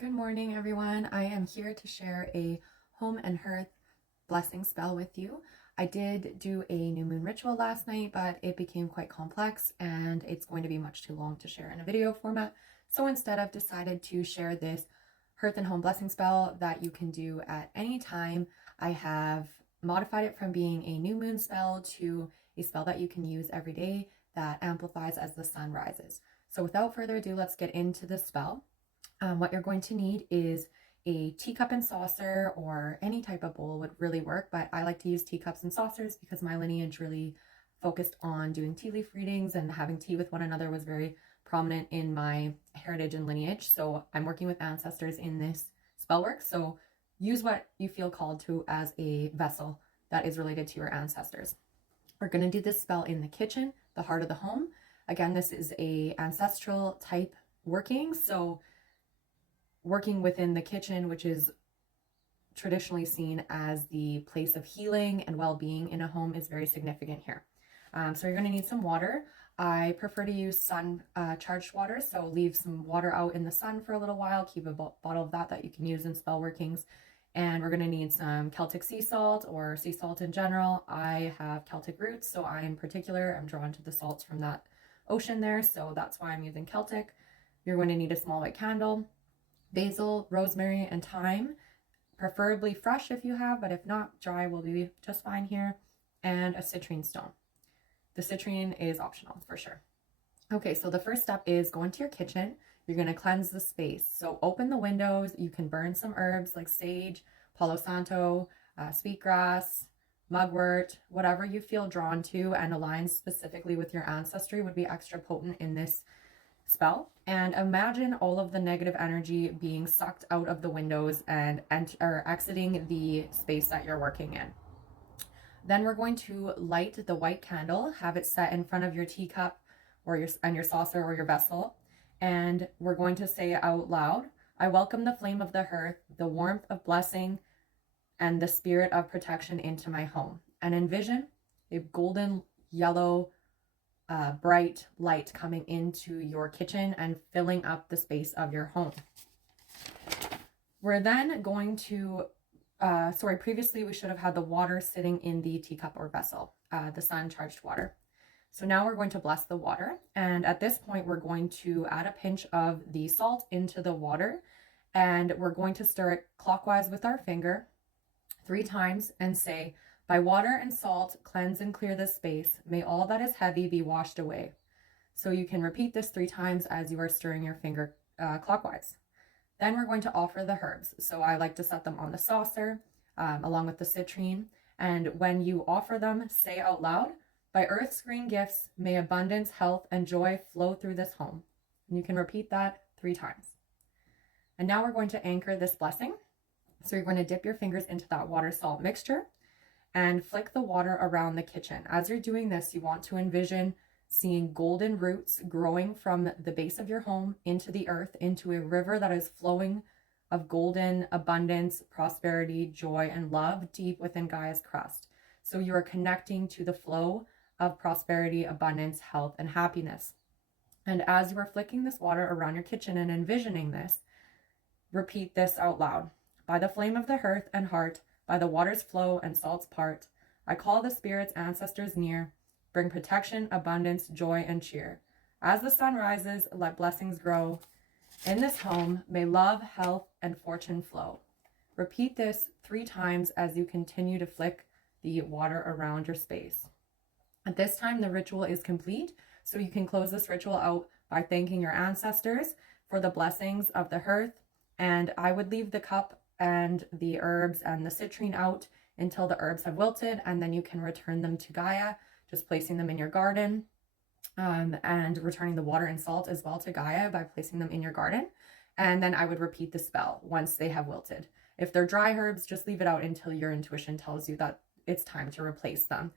Good morning, everyone. I am here to share a home and hearth blessing spell with you. I did do a new moon ritual last night, but it became quite complex and it's going to be much too long to share in a video format. So instead, I've decided to share this hearth and home blessing spell that you can do at any time. I have modified it from being a new moon spell to a spell that you can use every day that amplifies as the sun rises. So without further ado, let's get into the spell. What you're going to need is a teacup and saucer, or any type of bowl would really work, but I like to use teacups and saucers because my lineage really focused on doing tea leaf readings, and having tea with one another was very prominent in my heritage and lineage. So I'm working with ancestors in this spell work. So use what you feel called to as a vessel that is related to your ancestors. We're going to do this spell in the kitchen, the heart of the home. Again, this is a ancestral type working, so working within the kitchen, which is traditionally seen as the place of healing and well-being in a home, is very significant here. So you're going to need some water. I prefer to use sun charged water, so leave some water out in the sun for a little while. Keep a bottle of that you can use in spell workings. And we're going to need some Celtic sea salt, or sea salt in general. I have Celtic roots, so I'm drawn to the salts from that ocean there, so that's why I'm using Celtic. You're going to need a small white candle, basil, rosemary, and thyme, preferably fresh if you have, but if not, dry will be just fine here, and a citrine stone. The citrine is optional for sure. Okay, so the first step is go into your kitchen. You're going to cleanse the space. So open the windows. You can burn some herbs like sage, palo santo, sweetgrass, mugwort, whatever you feel drawn to and aligns specifically with your ancestry would be extra potent in this spell. And imagine all of the negative energy being sucked out of the windows and exiting the space that you're working in. Then we're going to light the white candle, have it set in front of your teacup or your saucer or your vessel, and we're going to say out loud, I welcome the flame of the hearth, the warmth of blessing, and the spirit of protection into my home. And envision a golden yellow bright light coming into your kitchen and filling up the space of your home. We're then going to, previously we should have had the water sitting in the teacup or vessel, the sun charged water. So now we're going to bless the water. And at this point, we're going to add a pinch of the salt into the water. And we're going to stir it clockwise with our finger 3 times and say, by water and salt, cleanse and clear this space. May all that is heavy be washed away. So you can repeat this 3 times as you are stirring your finger clockwise. Then we're going to offer the herbs. So I like to set them on the saucer along with the citrine. And when you offer them, say out loud, by earth's green gifts, may abundance, health, and joy flow through this home. And you can repeat that 3 times. And now we're going to anchor this blessing. So you're going to dip your fingers into that water salt mixture and flick the water around the kitchen. As you're doing this, you want to envision seeing golden roots growing from the base of your home into the earth, into a river that is flowing of golden abundance, prosperity, joy, and love deep within Gaia's crust. So you are connecting to the flow of prosperity, abundance, health, and happiness. And as you are flicking this water around your kitchen and envisioning this, repeat this out loud. By the flame of the hearth and heart, by the water's flow and salt's part, I call the spirits ancestors near, bring protection, abundance, joy, and cheer. As the sun rises, let blessings grow. In this home, may love, health, and fortune flow. Repeat this 3 times as you continue to flick the water around your space. At this time, the ritual is complete, so you can close this ritual out by thanking your ancestors for the blessings of the hearth. And I would leave the cup and the herbs and the citrine out until the herbs have wilted, and then you can return them to Gaia, just placing them in your garden, and returning the water and salt as well to Gaia by placing them in your garden. And then I would repeat the spell once they have wilted. If they're dry herbs, just leave it out until your intuition tells you that it's time to replace them.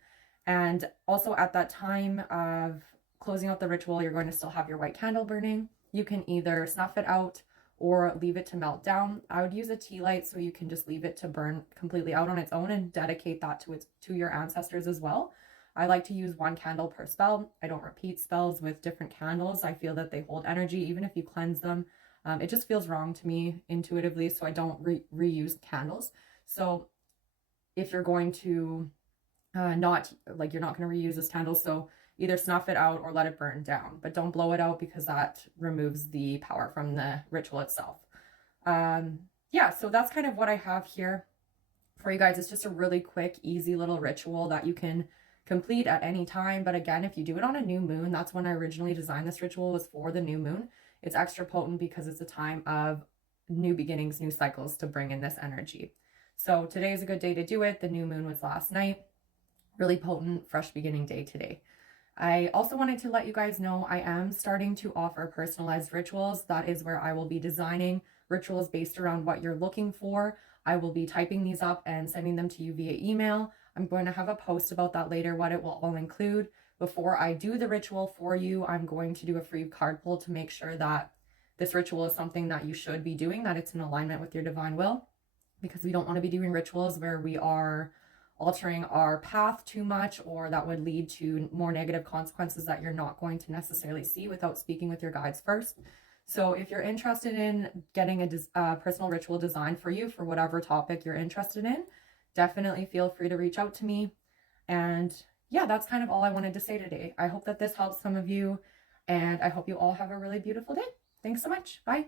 And also at that time of closing out the ritual, you're going to still have your white candle burning. You can either snuff it out or leave it to melt down. I would use a tea light, so you can just leave it to burn completely out on its own and dedicate that to your ancestors as well. I like to use 1 candle per spell. I don't repeat spells with different candles. I feel that they hold energy. Even if you cleanse them, It just feels wrong to me intuitively, so I don't reuse candles. So if you're going to not like you're not going to reuse this candle, so either snuff it out or let it burn down, but don't blow it out because that removes the power from the ritual itself. Yeah, so that's kind of what I have here for you guys. It's just a really quick, easy little ritual that you can complete at any time. But again, if you do it on a new moon, that's when I originally designed this ritual, was for the new moon. It's extra potent because it's a time of new beginnings, new cycles to bring in this energy. So today is a good day to do it. The new moon was last night. Really potent, fresh beginning day today. I also wanted to let you guys know I am starting to offer personalized rituals. That is where I will be designing rituals based around what you're looking for. I will be typing these up and sending them to you via email. I'm going to have a post about that later, what it will all include. Before I do the ritual for you, I'm going to do a free card pull to make sure that this ritual is something that you should be doing, that it's in alignment with your divine will, because we don't want to be doing rituals where we are altering our path too much, or that would lead to more negative consequences that you're not going to necessarily see without speaking with your guides first. So if you're interested in getting a personal ritual designed for you for whatever topic you're interested in, definitely feel free to reach out to me. And yeah, that's kind of all I wanted to say today. I hope that this helps some of you, and I hope you all have a really beautiful day. Thanks so much. Bye.